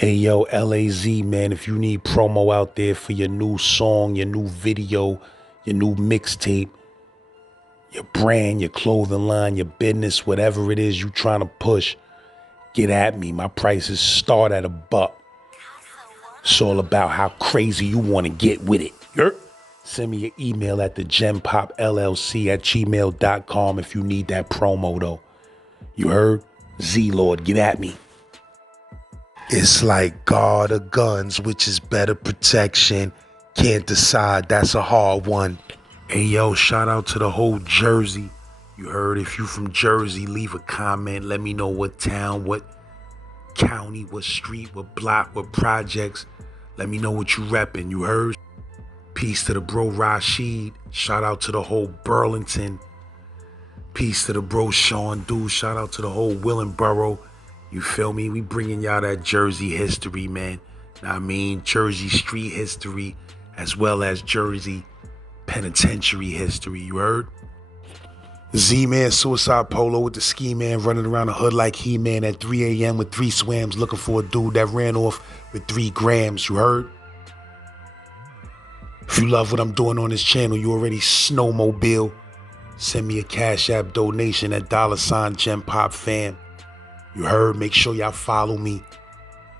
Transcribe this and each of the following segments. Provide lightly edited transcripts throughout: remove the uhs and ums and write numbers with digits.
Hey yo, LAZ, man, if you need promo out there for your new song, your new video, your new mixtape, your brand, your clothing line, your business, whatever it is you trying to push, get at me. My prices start at $1. It's all about how crazy you want to get with it. Send me your email at the genpopllc@gmail.com if you need that promo though. You heard? Z-Lord, get at me. It's like God or guns, which is better protection. Can't decide, that's a hard one. Hey yo, shout out to the whole Jersey. You heard? If you from Jersey, leave a comment. Let me know what town, what county, what street, what block, what projects. Let me know what you reppin', you heard? Peace to the bro Raashid. Shout out to the whole Burlington. Peace to the bro Sean Du. Shout out to the whole Willingboro. You feel me? We bringing y'all that Jersey history, man. Know what I mean? Jersey street history as well as Jersey penitentiary history. You heard? Z-Man Suicide Polo with the ski man running around the hood like He-Man at 3 a.m. with 3 swams looking for a dude that ran off with 3 grams. You heard? If you love what I'm doing on this channel, you already snowmobile. Send me a Cash App donation at $genpopfam. You heard? Make sure y'all follow me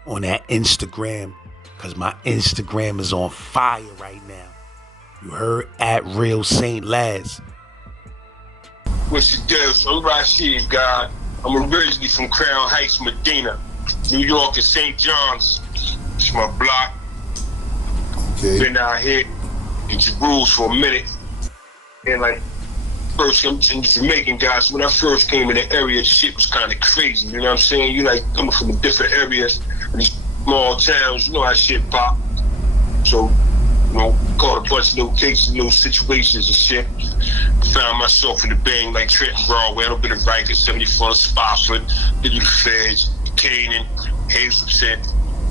on that Instagram, because my Instagram is on fire right now. You heard? At Real Saint Laz. What's the deal? So I'm Raashid, God. I'm originally from Crown Heights, Medina, New York, and St. John's. It's my block. Okay. Been out here in Jerusalem for a minute. And like, first, I'm Jamaican guy, so when I first came in the area, shit was kind of crazy, you know what I'm saying? You like coming from different areas, these small towns, you know how shit pop. So, you know, caught a bunch of little cases, little situations and shit. Found myself in the bang like Trenton, Rahway, a little bit of Rikers, 74, Spofford, Little Feds, Canaan, Hazelton,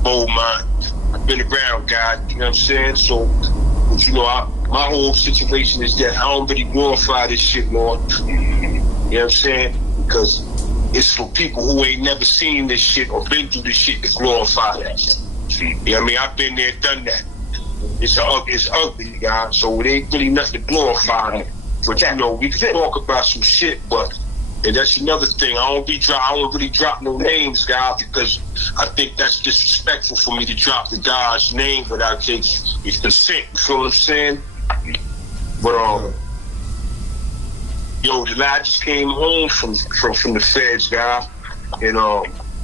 Beaumont. I've been around, God, you know what I'm saying? So, but you know, my whole situation is that I don't really glorify this shit, Lord. You know what I'm saying? Because it's for people who ain't never seen this shit or been through this shit to glorify that. You know what I mean? I've been there, done that. It's ugly, God, so it ain't really nothing to glorify. But you know, we can talk about some shit, but and that's another thing. I don't really drop no names, God, because I think that's disrespectful for me to drop the God's name without his consent. You feel what I'm saying? But yo, the lad just came home from the feds, God, and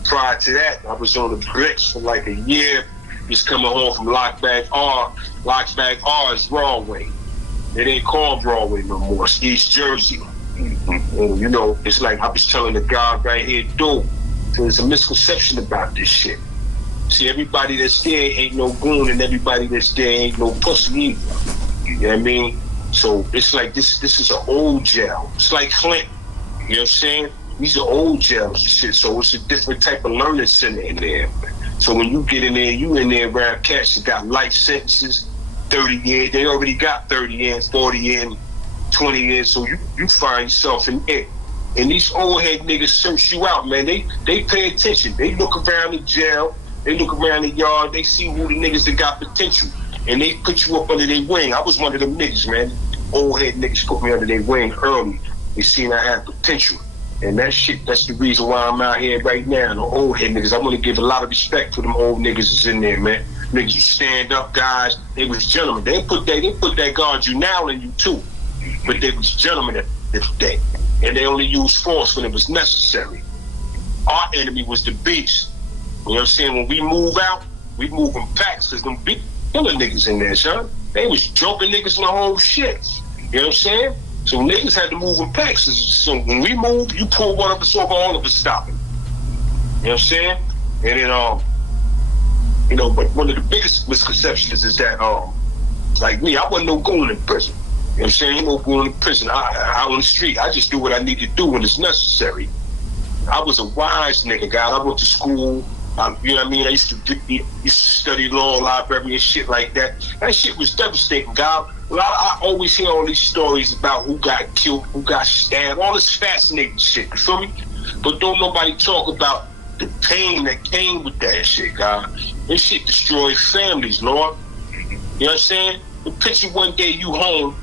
prior to that, I was on the bricks for like a year. Just coming home from Lockback R. Lockback R is Rahway. It ain't called Rahway no more. It's East Jersey. And, you know, it's like I was telling the guy right here, dude, there's a misconception about this shit. See, everybody that's there ain't no goon, and everybody that's there ain't no pussy either. You know what I mean? So it's like this is an old jail. It's like Flint. You know what I'm saying? These are old jails and shit. So it's a different type of learning center in there. So when you get in there, you in there around cats that got life sentences, 30 years. They already got 30 years, 40 years, 20 years. So you find yourself in it. And these old head niggas search you out, man. They pay attention. They look around the jail. They look around the yard. They see who the niggas that got potential. And they put you up under their wing. I was one of them niggas, man. Old head niggas put me under their wing early. They seen I had potential. And that shit, that's the reason why I'm out here right now. The old head niggas, I want to give a lot of respect to them old niggas that's in there, man. Niggas who stand up guys. They was gentlemen. They put that guard you now in you too. But they was gentlemen at the day. And they only used force when it was necessary. Our enemy was the beast. You know what I'm saying? When we move out, we move in packs, because them big killer niggas in there, son. They was jumping niggas in the whole shit. You know what I'm saying? So niggas had to move in packs. So when we move, you pull one of us over, all of us stop it. You know what I'm saying? And then, you know, but one of the biggest misconceptions is that, like me, I wasn't no goon in prison. You know what I'm saying? Ain't no goon in prison. Out on the street, I just do what I need to do when it's necessary. I was a wise nigga, God. I went to school. You know what I mean? I used to study law, library, and shit like that. That shit was devastating, God. Well, I always hear all these stories about who got killed, who got stabbed, all this fascinating shit. You feel me? But don't nobody talk about the pain that came with that shit, God. This shit destroyed families, Lord. You know what I'm saying? The picture one day you home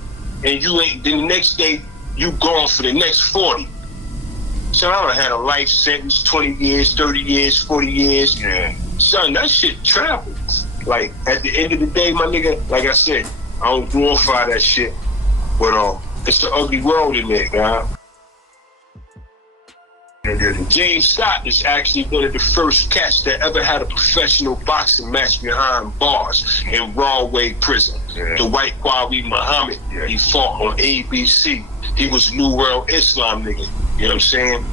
and you ain't, then the next day you gone for the next 40. So I done had a life sentence, 20 years, 30 years, 40 years. Yeah. Son, that shit travels. Like, at the end of the day, my nigga, like I said, I don't glorify that shit, but it's an ugly world in there, God. James Scott is actually one of the first cats that ever had a professional boxing match behind bars in Rahway prison. Yeah. The white Kwawi Muhammad, yeah. He fought on ABC. He was a New World Islam nigga, you know what I'm saying?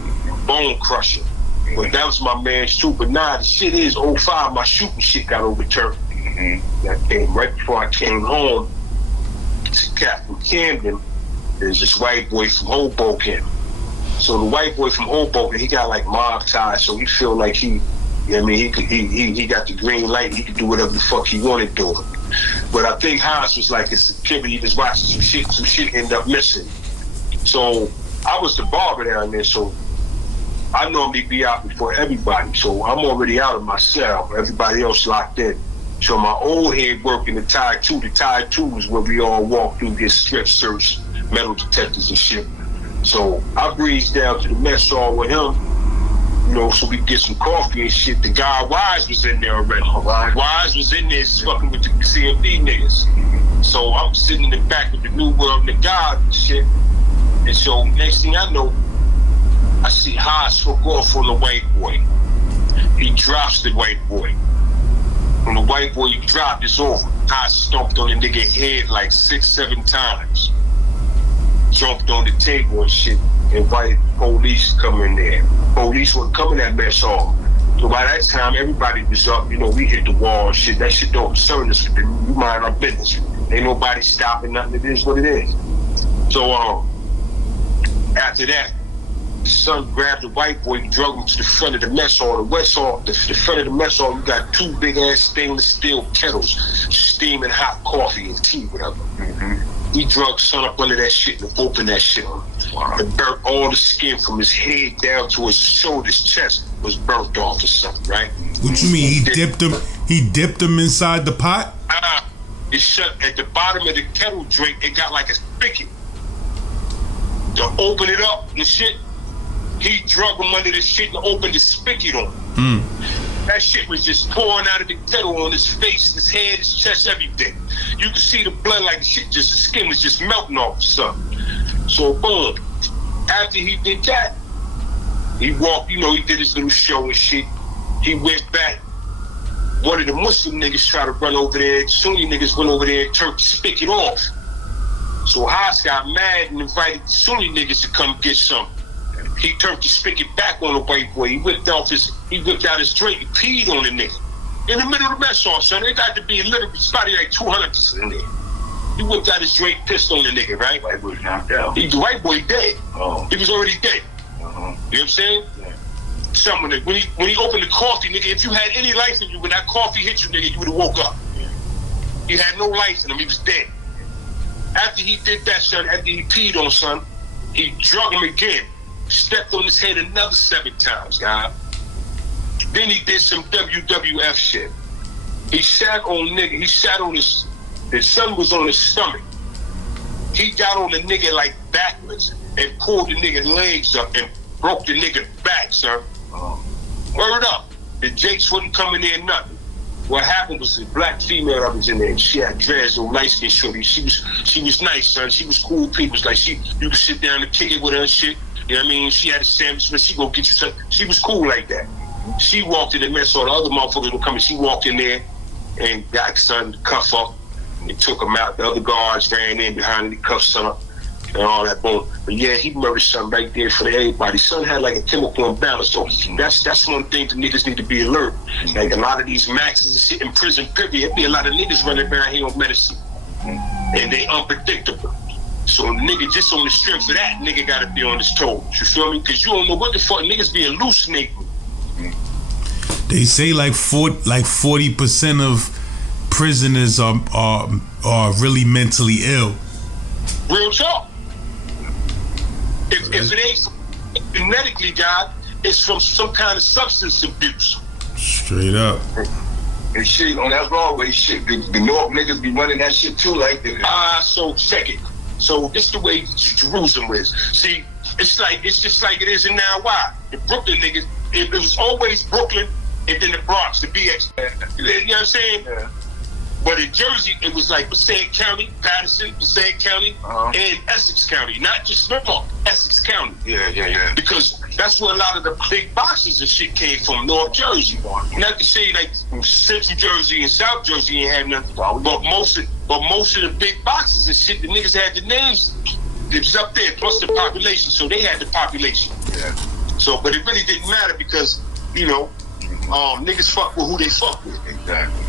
Bone crusher. Yeah. But that was my man's too. But nah, the shit is 05, my shooting shit got overturned. Mm-hmm. That came right before I came home. It's a cat from Camden. There's this white boy from Hoboken. So the white boy from Hoboken, he got like mob ties, so he feel like he, you know what I mean, he got the green light, he could do whatever the fuck he wanted to do. But I think Haas was like his security, he was watching some shit ended up missing. So I was the barber down there, so I normally be out before everybody. So I'm already out of my cell, everybody else locked in. So my old head working the Tide 2. The Tide 2 is where we all walk through, get strip search, metal detectors and shit. So I breezed down to the Messhall with him, you know, so we could get some coffee and shit. The guy Wise was in there already. Wise was in there fucking with the CMD niggas. So I'm sitting in the back with the New World and the God and shit. And so next thing I know, I see Haas hook off on the white boy. He drops the white boy. When the white boy dropped, it's over. Haas stomped on the nigga head like 6-7 times. Jumped on the table and shit, invited police to come in there. Police weren't coming at Messhall. So by that time, everybody was up, you know, we hit the wall and shit. That shit don't concern us. We mind our business. Ain't nobody stopping nothing. It is what it is. So after that, the son grabbed the white boy, drug him to the front of the mess hall. The front of the mess hall, you got 2 big-ass stainless steel kettles steaming hot coffee and tea, whatever. Mm-hmm. He drugged son up under that shit and opened that shit. Wow. And burnt all the skin from his head down to his shoulders, chest was burnt off or something, right? What you mean? He dipped him inside the pot? It shut at the bottom of the kettle drink. It got like a spigot. To open it up and shit, he drug him under the shit and opened the spigot on him. That shit was just pouring out of the kettle on his face, his head, his chest, everything. You could see the blood like shit, just the skin was just melting off or something. So boom, after he did that, he walked, you know, he did his little show and shit. He went back. One of the Muslim niggas tried to run over there. Sunni niggas went over there and turned the spigot off. So Haas got mad and invited the Sunni niggas to come get something. He turned the spigot back on the white boy. He whipped out his drink and peed on the nigga. In the middle of the mess hall, son. It got to be literally probably like 200 in there. He whipped out his drink, pissed on the nigga, right? White boy knocked out. The white boy dead. Oh. He was already dead. You know what I'm saying? Yeah. Someone that when he opened the coffee, nigga, if you had any life in you, when that coffee hit you, nigga, you would have woke up. Yeah. He had no life in him. He was dead. After he did that, son, after he peed on son, he drug him again. Stepped on his head another 7 times, God. Then he did some WWF shit. He sat on his son was on his stomach. He got on the nigga like backwards and pulled the nigga legs up and broke the nigga back, sir. Word up. The Jakes wouldn't come in there nothing. What happened was the black female that was in there. She had dreads on light skin shorty. She was nice, son. She was cool people. Like you could sit down and kick it with her and shit. You know what I mean? She had a sandwich, but she go get you something. She was cool like that. She walked in the mess hall. The other motherfuckers were coming. She walked in there and got son cuff up and took him out. The other guards ran in behind him, cuffed son up and all that boom. But yeah, he murdered son right there for everybody. Son had like a chemical imbalance. So that's one thing the niggas need to be alert. Like a lot of these maxes and shit in prison, period. There be a lot of niggas running around here on medicine. And they unpredictable. So nigga, just on the strength of that, nigga gotta be on his toes. You feel me? Cause you don't know what the fuck niggas be hallucinating. They say like 40% of prisoners are really mentally ill. Real talk. If it ain't genetically, God, is from some kind of substance abuse. Straight up. And shit, on that Rahway shit, the North niggas be running that shit too, like that. So check it. So this the way Jerusalem is. See, it's just like it is in now. Why? The Brooklyn niggas, it was always Brooklyn and then the Bronx, the BX. You know what I'm saying? Yeah. But in Jersey, it was like Passaic County, Patterson, Passaic County, and Essex County. Not just Norfolk, Essex County. Yeah. Because that's where a lot of the big boxes and shit came from, North Jersey. Not to say like Central Jersey and South Jersey ain't have nothing, but most of the big boxes and shit, the niggas had the names. It was up there, plus the population, so they had the population. Yeah. So, but it really didn't matter because, you know, niggas fuck with who they fuck with. Exactly.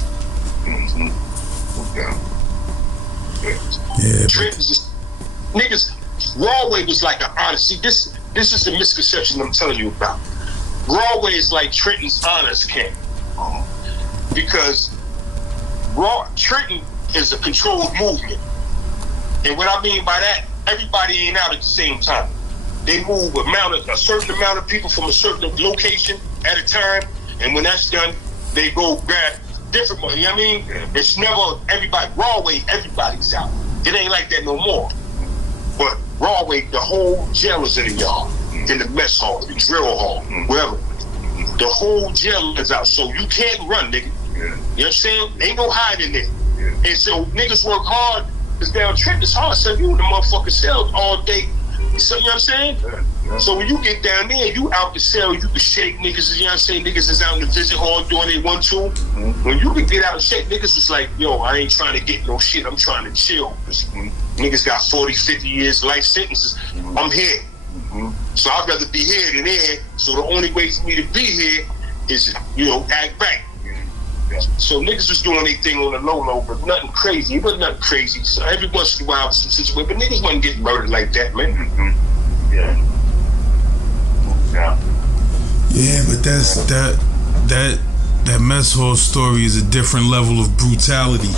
Okay. Yeah. Trenton's just, niggas, Rahway was like an honest. See, this is the misconception I'm telling you about. Rahway is like Trenton's honest camp. Because Trenton is a controlled movement. And what I mean by that, everybody ain't out at the same time. They move a certain amount of people from a certain location at a time, and when that's done, they go grab different money. You know what I mean? It's never everybody. Rahway, everybody's out. It ain't like that no more. But Rahway, the whole jail is in the yard, in the mess hall, the drill hall, wherever. The whole jail is out, so you can't run, nigga. You know what I'm saying? Ain't no hiding there. And so niggas work hard, because down Trent is hard, so you in the motherfucking cell all day. So, you know what I'm saying? So when you get down there, you out the cell, you can shake niggas, you know what I'm saying? Niggas is out in the visit hall doing they 1-2. When you can get out and shake, niggas is like, yo, I ain't trying to get no shit, I'm trying to chill. Niggas got 40, 50 years life sentences. I'm here. So I'd rather be here than there. So the only way for me to be here is, you know, act back. So niggas was doing their thing on the low, but nothing crazy. It wasn't nothing crazy. So every once in a while, some situation, but niggas wasn't getting murdered like that, man. Yeah, but that mess hall story is a different level of brutality.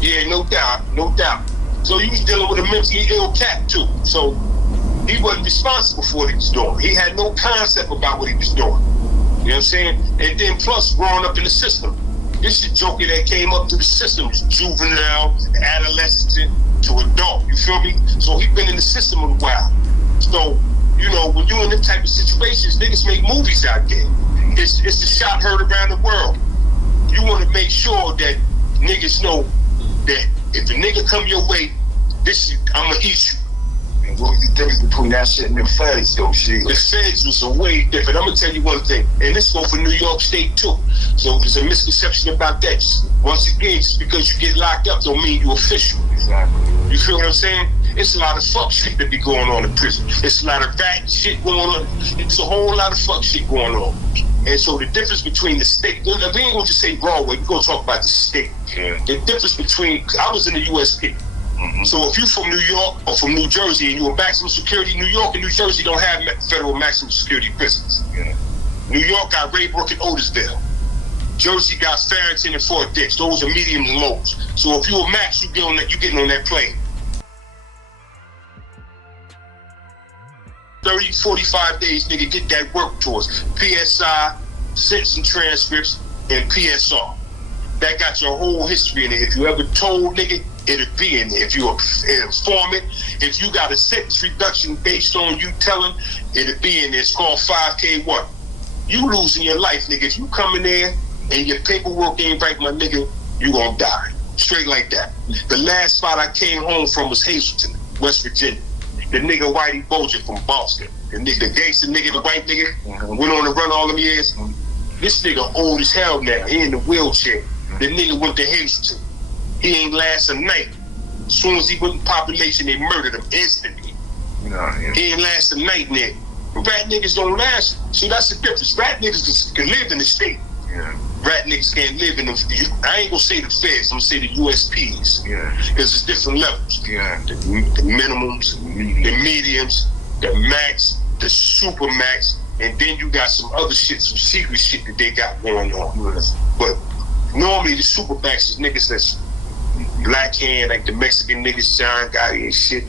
Yeah, no doubt. So he was dealing with a mentally ill cat too. So he wasn't responsible for what he was doing. He had no concept about what he was doing. You know what I'm saying? And then plus growing up in the system. This is joker that came up through the system, juvenile, adolescent to adult. You feel me? So he been in the system a while. So, you know, when you're in them type of situations, niggas make movies out there. It's the shot heard around the world. You want to make sure that niggas know that if the nigga come your way, I'm gonna eat you. And what was the difference between that shit and the feds, though, shit? The feds was a way different. I'm gonna tell you one thing, and this go for New York State too. So there's a misconception about that. Once again, just because you get locked up don't mean you official. Exactly. You feel what I'm saying? It's a lot of fuck shit that be going on in prison. It's a lot of rat shit going on. It's a whole lot of fuck shit going on. And so the difference between the state, we ain't gonna just say Rahway, we're gonna talk about the state. Yeah. The difference between, I was in the USP. So if you're from New York or from New Jersey and you're maximum security, New York and New Jersey don't have federal maximum security prisons. Yeah. New York got Raybrook and Otisville. Jersey got Farrington and Fort Dix. Those are mediums and lows. So if you're a max, you getting on that plane. 30, 45 days, nigga, get that work to us. PSI, sentence and transcripts, and PSR. That got your whole history in it. If you ever told, nigga, it'll be in there. If you're an informant, if you got a sentence reduction based on you telling, it'll be in there. It's called 5K1. You losing your life, nigga. If you come in there and your paperwork ain't right, my nigga, you gonna die. Straight like that. The last spot I came home from was Hazleton, West Virginia. The nigga Whitey Bulger from Boston. The gangster nigga, the white nigga, went on the run all them years. This nigga old as hell now. He in the wheelchair. The nigga went to Hazleton. He ain't last a night. As soon as he went in population, they murdered him instantly. He ain't last a night there. Rat niggas don't last. See, that's the difference. Rat niggas can live in the state. Rat niggas can't live in them. I ain't gonna say the feds, I'm gonna say the USPs. Because it's different levels. The minimums, the mediums, the max, the super max, and then you got some other shit, some secret shit that they got going on. But normally the super max is niggas that's black hand, like the Mexican niggas, John Gotti and shit.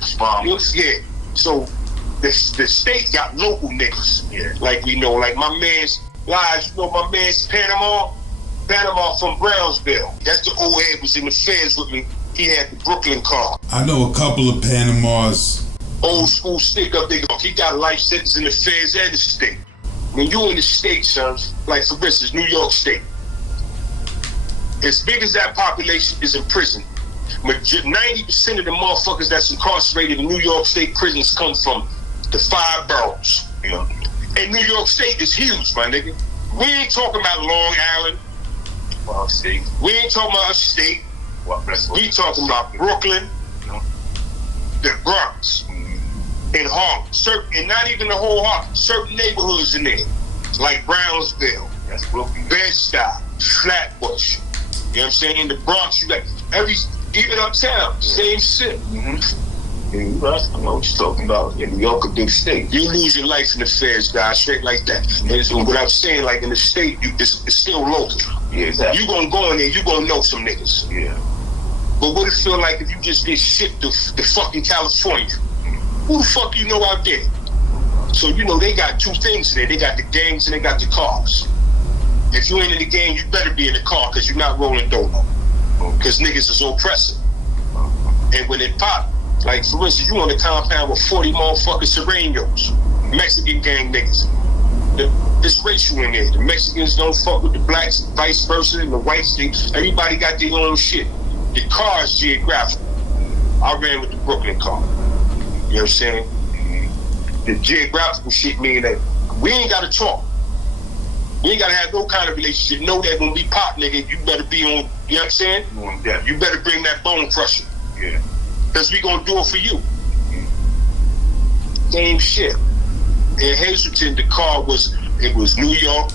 Yeah. So the state got local niggas. Yeah. Like we know, like my man's lives, you know my man's Panama from Brownsville. That's the old head was in the feds with me. He had the Brooklyn car. I know a couple of Panamas. Old school stick up nigga. He got a life sentence in the feds and the state. When you in the state, son, like for instance, New York State, as big as that population is in prison, 90% of the motherfuckers that's incarcerated in New York State prisons come from the 5 boroughs. You know? And New York State is huge, my nigga. We ain't talking about Long Island. Well, state. We ain't talking about upstate. We talking about Brooklyn, the Bronx, and Harlem. And not even the whole Harlem. Certain neighborhoods in there, like Brownsville, that's Brooklyn, Bed-Stuy, Flatbush. You know what I'm saying? In the Bronx, you got even uptown, same shit. I know what you're talking about. In New York, a big state. You lose your life in the feds, guys, straight like that. And so what I'm saying, like in the state, it's still local. Yeah, exactly. You gonna go in there, you gonna know some niggas. Yeah. But what it feel like if you just get shipped to fucking California? Who the fuck you know out there? So you know they got 2 things there. They got the gangs and they got the cars. If you ain't in the gang, you better be in the car because you're not rolling dono. Because niggas is oppressive. And when it pop, like for instance, you on the compound with 40 motherfucking Serenos, Mexican gang niggas. It's racial in there. The Mexicans don't fuck with the blacks, vice versa, and the whites, everybody got their own shit. The car is geographical. I ran with the Brooklyn car. You know what I'm saying? The geographical shit mean that we ain't gotta talk. We ain't gotta have no kind of relationship. Know that when we pop, nigga, you better be on, you know what I'm saying? You better bring that bone crusher. Yeah. Because we gonna do it for you. Same shit. In Hazleton, the car was New York,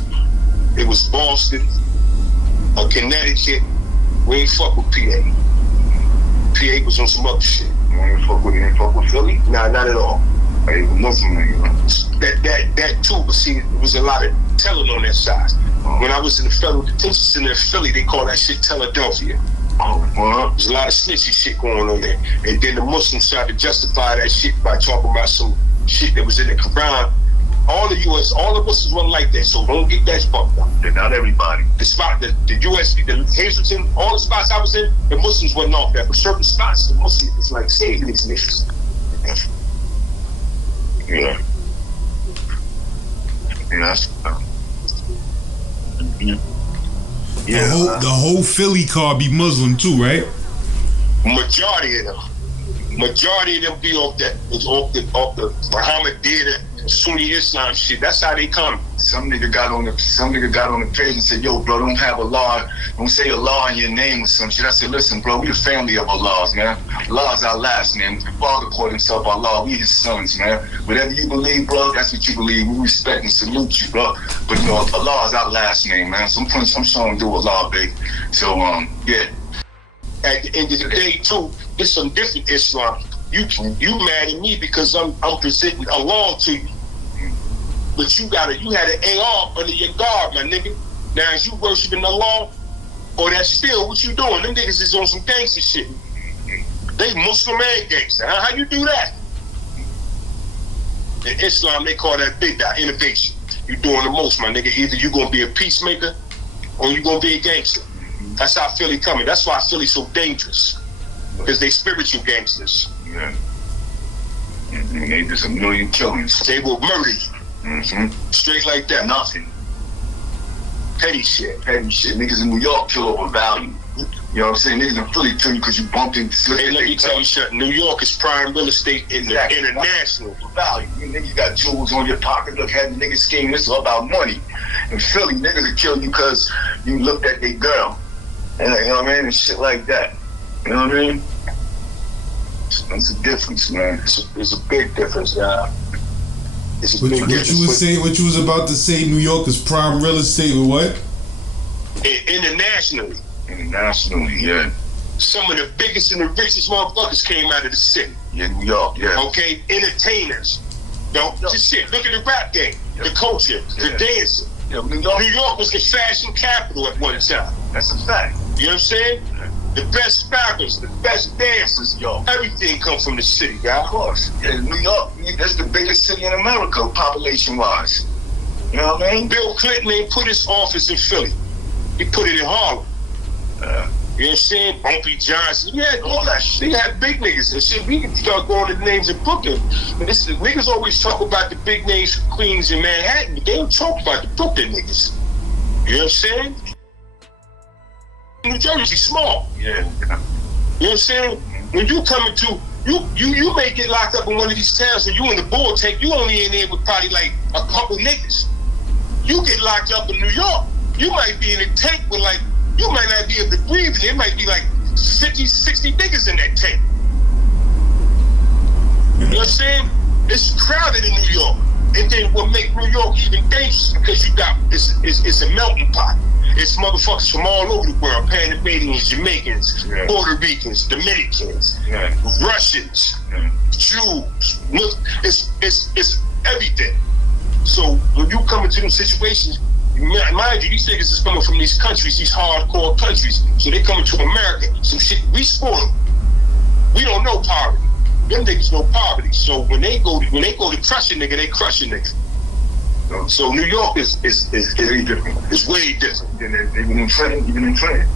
it was Boston, Connecticut. We ain't fuck with PA. PA was on some other shit. You ain't fuck with Philly? Nah, not at all. Hey, Muslim nigga. That too, but see, there was a lot of telling on that side. When I was in the federal detention center in Philly, they call that shit Philadelphia. There's a lot of snitchy shit going on there. And then the Muslims tried to justify that shit by talking about some shit that was in the Quran. All the Muslims wasn't like that, so don't get that fucked up. They're not everybody. The US, the Hazleton, all the spots I was in, the Muslims wasn't off that. But certain spots, the Muslims was like saving these niggas. Yeah. Yeah, The whole Philly car be Muslim too, right? Majority of them be off the Muhammadan Sunni Islam shit. That's how they come. Some nigga got on the page and said, "Yo, bro, don't have Allah. Don't say Allah in your name or some shit." I said, "Listen, bro, we the family of Allahs, man. Allah's our last name. The Father called himself Allah. We his sons, man. Whatever you believe, bro, that's what you believe. We respect and salute you, bro. But you know, Allah is our last name, man. So I'm showing do Allah, baby. So yeah." At the end of the day, too, it's some different Islam. You mad at me because I'm presenting Allah to you, but you had an AR under your guard, my nigga. Now is you worshiping Allah, or that's still what you doing? Them niggas is on some gangster shit. They Muslim and gangster. How you do that? In Islam, they call that bid'ah, innovation. You doing the most, my nigga. Either you gonna be a peacemaker or you gonna be a gangster. That's how Philly coming. That's why Philly's so dangerous. Because they spiritual gangsters. Yeah. And they just a million killings. They will murder you. Straight like that. Nothing. Petty shit. Niggas in New York kill over value. You know what I'm saying? Niggas in Philly kill you because you bumped into... Hey, let me tell you something. New York is prime real estate international. Value. You niggas got jewels on your pocket. Look, had the niggas scheme. This is all about money. In Philly, niggas will kill you because you looked at their girl. And you know what I mean? And shit like that. You know what I mean? That's a difference, man. It's a big difference, y'all. It's a big difference. What you was about to say, New York is prime real estate with what? Internationally. Internationally, yeah. Some of the biggest and the richest motherfuckers came out of the city. Yeah, New York, yeah. Okay? Entertainers. Just shit. Look at the rap game, the culture, the dancing. Yeah, New York was the fashion capital at one time. That's a fact. You know what I'm saying? The best rappers, the best dancers, yo. Everything come from the city, guy. Of course. Yeah, New York, that's the biggest city in America, population-wise. You know what I mean? Bill Clinton ain't put his office in Philly. He put it in Harlem. You know what I'm saying? Bumpy Johnson. Yeah, all that shit. They had big niggas and shit. We can start going to the names in Brooklyn. But niggas always talk about the big names from Queens and Manhattan, but they don't talk about the Brooklyn niggas. You know what I'm saying? New Jersey small. Yeah. You know what I'm saying? When you come into, you may get locked up in one of these towns and you in the bull tank, you only in there with probably like a couple niggas. You get locked up in New York, you might be in a tank with like, you might not be able to breathe, and there might be like 50, 60 niggas in that tank. You know what I'm saying? It's crowded in New York. And then what make New York even dangerous because you got, it's a melting pot. It's motherfuckers from all over the world, Panamanians, Jamaicans, Puerto Ricans, Dominicans, Russians, Jews. It's everything. So when you come into them situations, mind you, these niggas is coming from these countries, these hardcore countries. So they coming to America. Some shit, we spoil them. We don't know poverty. Them niggas know poverty. So when they go to crush a nigga, they crush a nigga. So New York is very different. It's way different. Even in Trenton.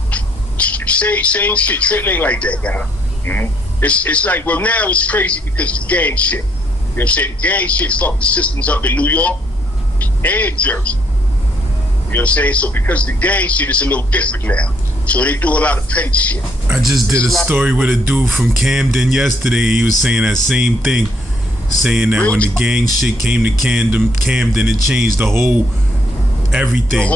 Same shit. Trenton ain't like that, guy. Mm-hmm. It's like, well, now it's crazy because of the gang shit. You know what I'm saying? The gang shit fucked the systems up in New York and Jersey. You know what I'm saying? So because the gang shit is a little different now. So they do a lot of petty shit. I just did a story with a dude from Camden yesterday. He was saying that same thing. Saying that when the gang shit came to Camden, it changed the whole everything.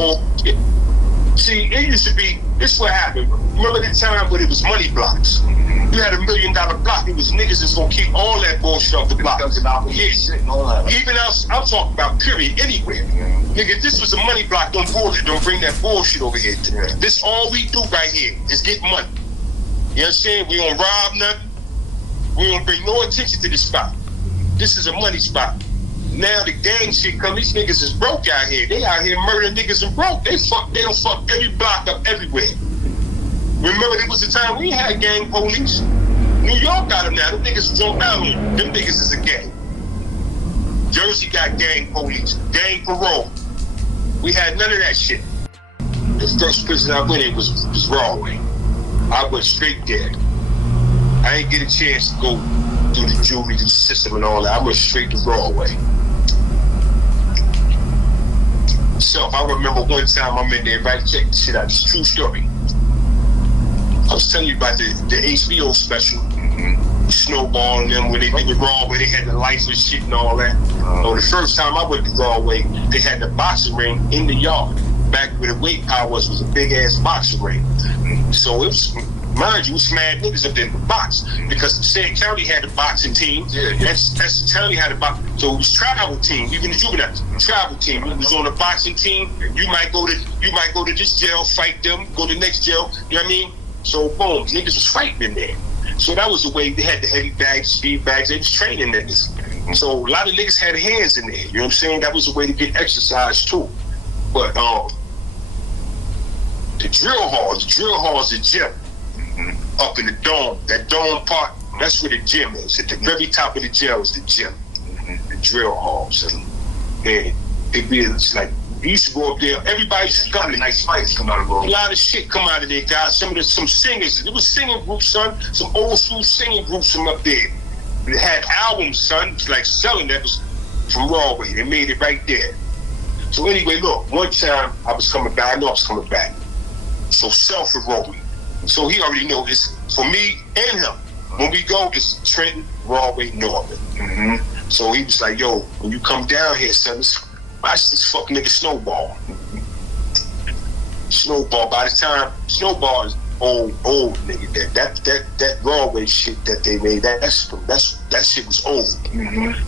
See, it used to be, this is what happened. Remember the time when it was money blocks? You had $1 million block, it was niggas that's gonna keep all that bullshit off the block. Even else, I'm talking about period, anywhere. Nigga, this was a money block, don't bring that bullshit over here. This all we do right here is get money. You understand? We don't rob nothing. We don't bring no attention to this spot. This is a money spot. Now the gang shit come, these niggas is broke out here. They out here murdering niggas and broke. They don't fuck every block up everywhere. Remember there was a time we had gang police. New York got them now. Them niggas jump out on them. Them niggas is a gang. Jersey got gang police, gang parole. We had none of that shit. The first prison I went in was Rahway. I went straight there. I ain't get a chance to go through the juvie system and all that. I went straight to Broadway. So I remember one time I'm in there, right? Check this shit out. It's a true story. I was telling you about the HBO special, Snowball and them, when they did the Broadway, they had the lights and shit and all that. So the first time I went to Broadway, they had the boxing ring in the yard. Back where the weight power was a big ass boxing ring. So it was, mind you, some mad niggas up there in the box because the same county had a boxing team. That's the county had a box. So it was travel team, even the juveniles. Travel team. It was on a boxing team. You might go to this jail, fight them, go to the next jail. You know what I mean? So boom, niggas was fighting in there. So that was the way they had the heavy bags, speed bags. They was training niggas. So a lot of niggas had hands in there. You know what I'm saying? That was a way to get exercise too. But the drill hall is a gym. Up in the dome, that dome part, that's where the gym is. At the very top of the jail is the gym, the drill hall. So, and it'd be like, we used to go up there, everybody used to come. Nice fights come out of it. A lot of shit come out of there, guys. Some singers, there was singing groups, son. Some old school singing groups from up there. They had albums, son, like selling that was from Rahway. They made it right there. So anyway, look, one time I was coming back, I know I was coming back. So Self wrote me. So he already know this for me and him. When we go, it's Trenton, Rahway, Norman. So he was like, yo, when you come down here, son, watch this fucking nigga Snowball. Snowball, by the time, Snowball is old nigga. That Rahway shit that they made, that shit was old.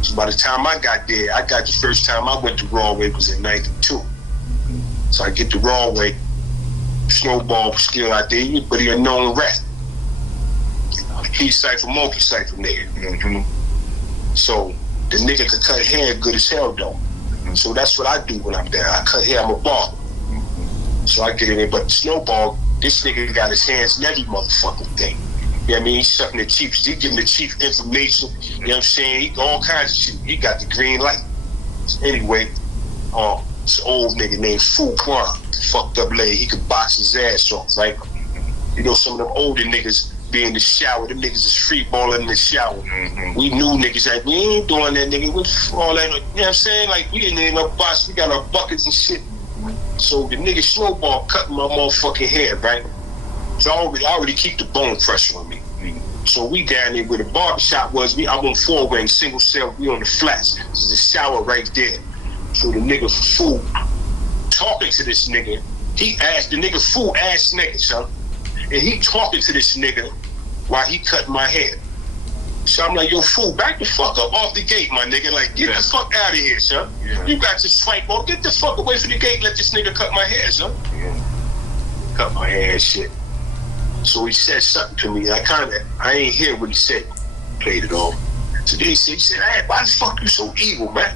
So by the time I got there, the first time I went to Rahway was in 92. So I get to Rahway, Snowball was still out there, but he a known rat. He cypher, monkey cypher nigga. So the nigga could cut hair good as hell though. So that's what I do when I'm there. I cut hair, I'm a barber. So I get in there, but Snowball, this nigga got his hands in every motherfucking thing. You know what I mean? He's sucking the chief, he giving the chief information, you know what I'm saying? He all kinds of shit. He got the green light. Anyway, this old nigga named Fu Quan, fucked up lady, he could box his ass off, right? You know, some of them older niggas be in the shower, them niggas is free balling in the shower. We knew niggas like, we ain't doing that, nigga, with all that, you know what I'm saying? Like, we didn't need no box, we got our buckets and shit. So the nigga Snowball cutting my motherfucking hair, right? So I already keep the bone pressure on me. So we down there where the barbershop was, I'm on 4-wing, single cell, we on the flats. There's a shower right there. So the nigga Fool talking to this nigga, the nigga Fool asked nigga, son. And he talking to this nigga while he cutting my hair. So I'm like, yo, Fool, back the fuck up off the gate, my nigga. Like, get the fuck out of here, son. Yeah. You got your swipe on. Get the fuck away from the gate. Let this nigga cut my hair, son. Yeah. Cut my hair and shit. So he said something to me. I ain't hear what he said. Played it off. So then he said, hey, why the fuck you so evil, man?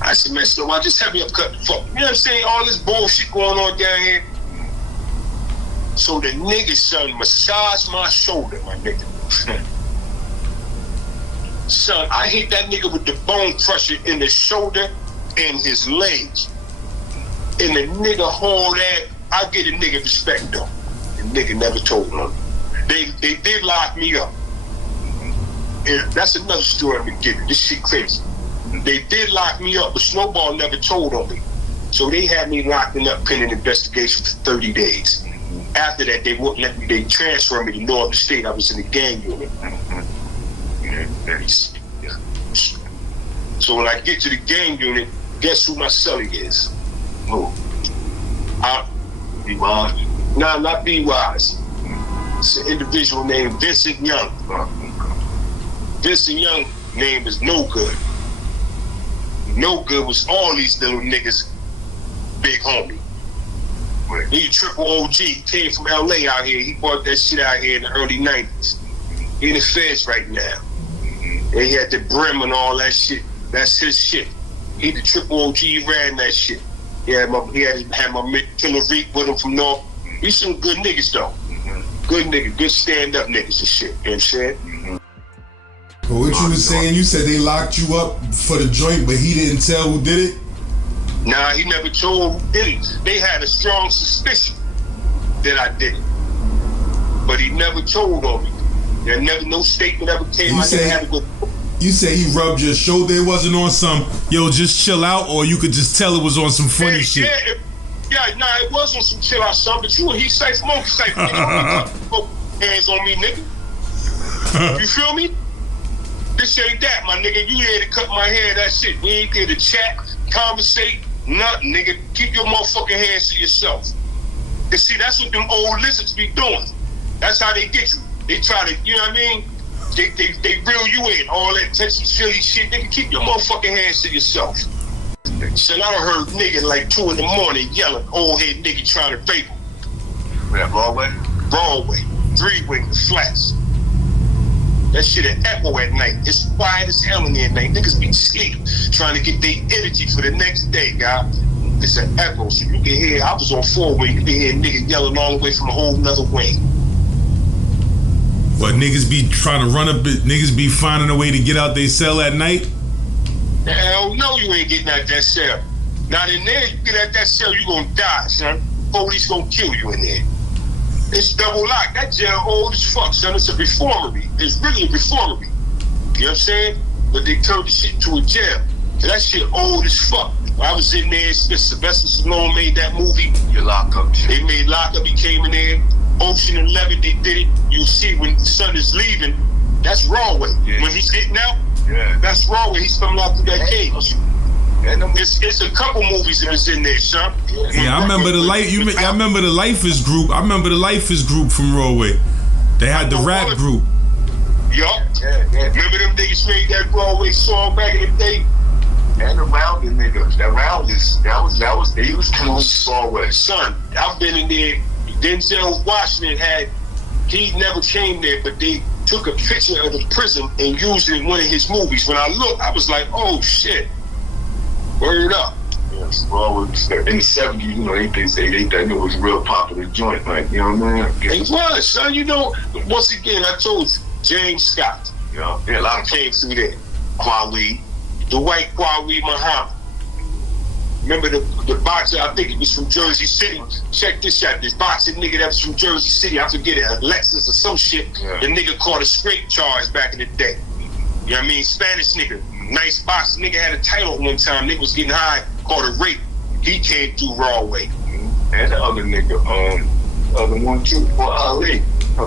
I said, man, so why just have me up cut the fuck? You know what I'm saying? All this bullshit going on down here. So the nigga, son, massaged my shoulder, my nigga. Son, I hit that nigga with the bone crusher in the shoulder and his legs. And the nigga hauled that. I get a nigga respect, though. The nigga never told me. They did lock me up. And that's another story I'm gonna give you. This shit crazy. They did lock me up, but Snowball never told on me. So they had me locked up pending investigation for 30 days. After that, they wouldn't let me, they transferred me to Northern State. I was in the gang unit. So when I get to the gang unit, guess who my cellie is? Who? Be Wise? Nah, not Be Wise. It's an individual named Vincent Young. Vincent Young name is No Good. No Good was all these little niggas' big homie. He triple OG, came from LA out here. He bought that shit out here in the early 90s. He in the feds right now. And he had the brim and all that shit. That's his shit. He the triple OG, he ran that shit. He had my killer Reek with him from North. We some good niggas though. Good niggas, good stand-up niggas and shit. You know what I'm saying? But what you was saying, you said they locked you up for the joint, but he didn't tell who did it? Nah, he never told who did it. They had a strong suspicion that I did it. But he never told on me. There never, no statement ever came. I didn't have to go. You say he rubbed your shoulder, it wasn't on some, yo, just chill out, or you could just tell it was on some funny shit? It was on some chill out something, but he say smoke, hands on me, nigga. You feel me? This ain't that, my nigga. You here to cut my hair, that's it. We ain't here to chat, conversate, nothing, nigga. Keep your motherfucking hands to yourself. And see, that's what them old lizards be doing. That's how they get you. They try to, you know what I mean? They reel you in, all that Texas Philly shit. Nigga, keep your motherfucking hands to yourself. So I done heard niggas like 2 in the morning yelling, old head nigga trying to rape him. Where, Rahway? Rahway, 3-wing, the flats. That shit an echo at night. It's quiet as hell in there at night. Niggas be asleep, trying to get their energy for the next day, guy. It's an echo, so you can hear, I was on 4-wing, you can hear niggas yelling all the way from a whole nother wing. But niggas be trying to run a bit, niggas be finding a way to get out their cell at night? Hell no, you ain't getting out that cell. Not in there, you get out that cell, you gonna die, son. Police gonna kill you in there. It's double locked. That jail old as fuck, son. It's a reformery. It's really a reformery. You know what I'm saying? But they turned the shit to a jail. So that shit old as fuck. When I was in there, Sylvester Stallone made that movie. You lock up. They made Lock Up, he came in there. Ocean 11, they did it. You'll see when the sun is leaving, that's Rahway. Yeah. When he's getting out, that's Rahway. He's coming out through that cage. It's a couple movies that was in there, son. Yeah, I remember the I remember the Lifers group. I remember the Lifers group from Rahway. They had the rap group. Yup. Remember them niggas made that Rahway song back in the day? And around the niggas. That was they was coming Rahway. Son, I've been in there. Denzel Washington he never came there, but they took a picture of the prison and used it in one of his movies. When I looked, I was like, oh shit. Word up. Yes, well, in the 70s, you know, they say that it was a real popular joint, like, you know what I mean? It was, son. You know, once again, I told you, James Scott. You know, yeah, a lot of came through there. Kweli. The white Kweli Muhammad. Remember the boxer, I think it was from Jersey City. Check this out. This boxing nigga that was from Jersey City, I forget it, Alexis or some shit. Yeah. The nigga caught a scrape charge back in the day. You know what I mean? Spanish nigga. Nice boxer. Nigga had a title one time. Nigga was getting high, caught a rape. He came through Rahway. And the other nigga, other one too, for Ali. I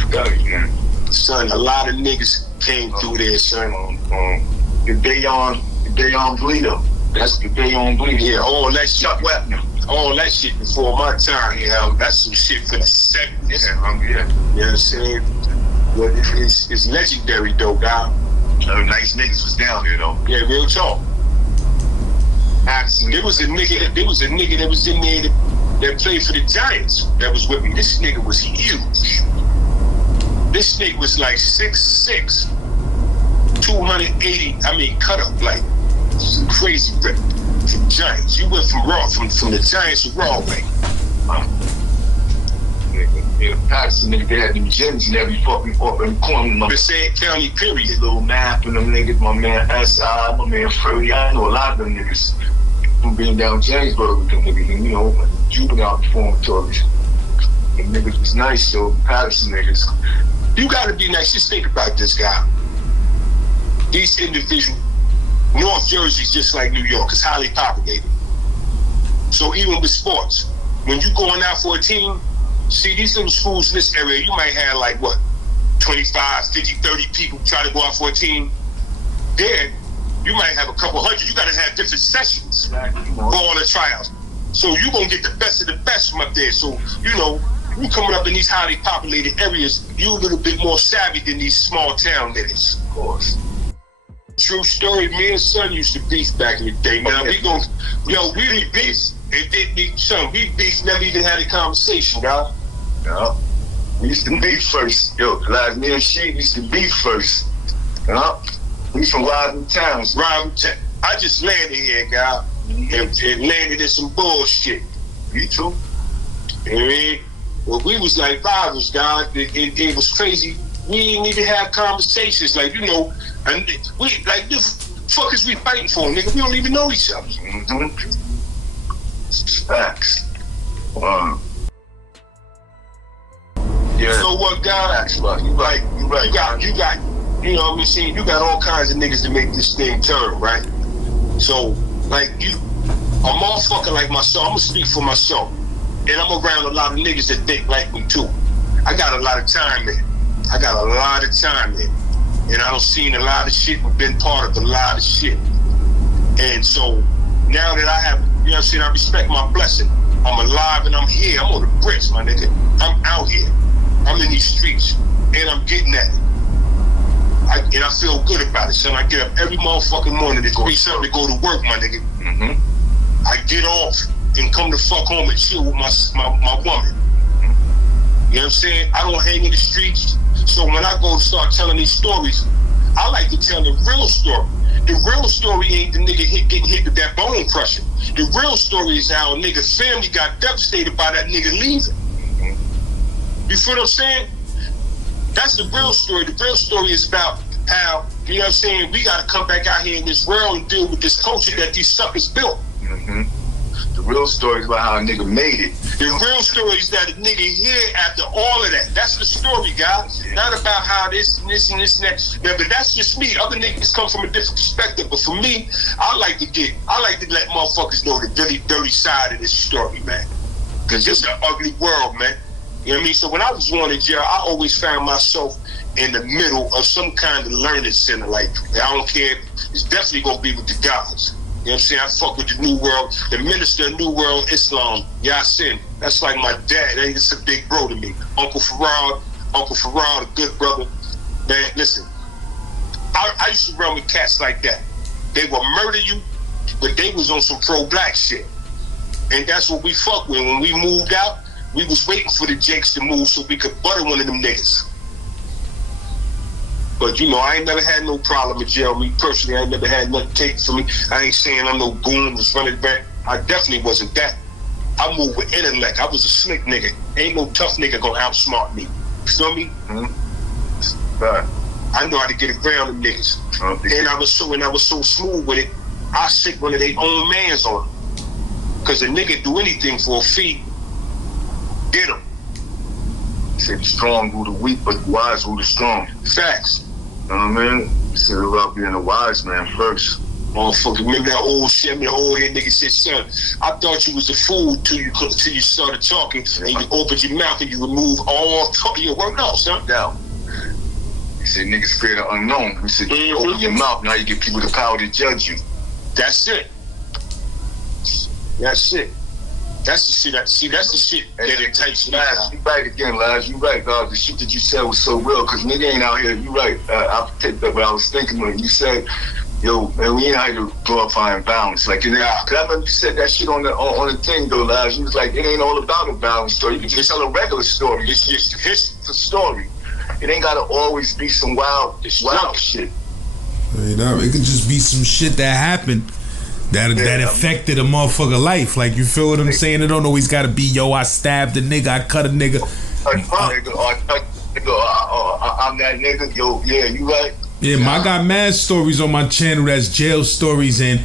forgot his name. Son, a lot of niggas came through there, son. The Dayon Bleeder. That's the Dayon Bleeder. Yeah, all that shit. All that shit before my time. Yeah, that's some shit for the 70s. Yeah. You know what I'm saying? But it's legendary though, God. Nice niggas was down there though. Yeah, real talk. Addison. There was a nigga that was in there that played for the Giants that was with me. This nigga was huge. This nigga was like 6'6", 280. I mean, cut up like some crazy rip from Giants. You went from the Giants to Rahway. Yeah, Patterson nigga, they had them gyms and every fucking up in the corner. The same county, period. Little Map and them niggas, my man S.I., my man Freddie. I know a lot of them niggas from being down Jamesburg with them niggas, and you know, juvenile performatories. Them niggas was nice, so Patterson niggas. You gotta be nice. Just think about this, guy. These individuals, North Jersey's just like New York. It's highly populated. So even with sports, when you going out for a team, see these little schools in this area, you might have like what, 25, 50, 30 people try to go out for a team. There, you might have a couple hundred. You gotta have different sessions for all the tryouts. So you gonna get the best of the best from up there. So, you know, you coming up in these highly populated areas, you a little bit more savvy than these small town niggas. Of course. True story, me and son used to beef back in the day. Now we beef. It didn't be son. We beef, never even had a conversation, y'all. Yeah. We used to beef first. Yo, like me and she used to beef first. Yeah. We from Rival Towns. I just landed here, guy, and landed in some bullshit. Me too. You know what I mean? Well, we was like rivals, guy. It was crazy. We didn't even have conversations, like, you know, and we, like, the fuck is we fighting for, nigga? We don't even know each other. Mm-hmm. Facts. Yeah. So what, guy? You right. You got, you know what I'm saying? You got all kinds of niggas to make this thing turn, right? So, like, a motherfucker like myself, I'm gonna speak for myself, and I'm around a lot of niggas that think like me too. I got a lot of time in. And I done seen a lot of shit and been part of a lot of shit. And so now that I have, you know what I'm saying, I respect my blessing. I'm alive and I'm here. I'm on the bricks, my nigga. I'm out here. I'm in these streets and I'm getting at it. And I feel good about it, son. I get up every motherfucking morning at 3 something to go to work, my nigga. Mm-hmm. I get off and come the fuck home and chill with my woman. You know what I'm saying? I don't hang in the streets. So when I go start telling these stories, I like to tell the real story. The real story ain't the nigga getting hit with that bone crusher. The real story is how a nigga's family got devastated by that nigga leaving. You feel what I'm saying? That's the real story. The real story is about how, you know what I'm saying, we got to come back out here in this world and deal with this culture that these suckers built. Mm-hmm. The real story is about how a nigga made it. The real story is that a nigga here after all of that. That's the story, guys. Not about how this and this and this and that. Yeah, but that's just me. Other niggas come from a different perspective. But for me, I like to let motherfuckers know the really dirty side of this story, man. Because it's an ugly world, man. You know what I mean? So when I was going to jail, I always found myself in the middle of some kind of learning center. Like, I don't care. It's definitely going to be with the gods. You know what I'm saying? I fuck with the New World, the minister of New World Islam, Yasin. That's like my dad. He's a big bro to me. Uncle Farad, a good brother. Man, listen, I used to run with cats like that. They would murder you, but they was on some pro-black shit. And that's what we fuck with. When we moved out, we was waiting for the Jakes to move so we could butter one of them niggas. But, you know, I ain't never had no problem in jail. Me personally, I ain't never had nothing taken from me. I ain't saying I'm no goon that's running back. I definitely wasn't that. I moved with intellect. I was a slick nigga. Ain't no tough nigga gonna outsmart me. You feel me? Right. I know how to get around them niggas. And I was so smooth with it, I sick one of their own mans on them. Cause a nigga do anything for a fee, get him. He said the strong rule the weak, but the wise rule the strong. Facts. You know what I mean? He said about being a wise man first. Motherfucker, remember that old shit? The old head nigga said, son, I thought you was a fool till you started talking and you opened your mouth and you removed all talk your work out, son. Down. He said niggas fear the unknown. He said you open your mouth, now you give people the power to judge you. That's it. That's it. That's the shit. That's the shit that it takes. Laz, you right again, Laz. You right, dog. The shit that you said was so real, because nigga ain't out here. You right. I picked up what I was thinking when you said, yo, man, we ain't out here to glorify and balance. Like, cause I remember you said that shit on the thing, though, Laz. You was like, it ain't all about a balance story. You can just tell a regular story. It's just a story. It ain't gotta always be some wild shit. You know, it could just be some shit that happened that affected a motherfucker life. Like, you feel what I'm saying? It don't always gotta be, yo, I stabbed a nigga, I cut a nigga. I'm that nigga. Yo, yeah, you right. Yeah, I got mad stories on my channel that's jail stories, and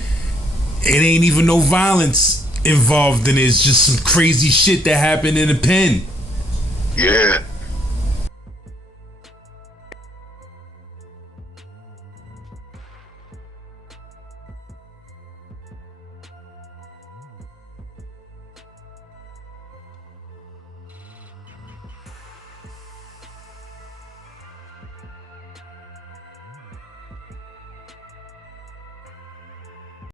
it ain't even no violence involved in it. It's just some crazy shit that happened in the pen. Yeah.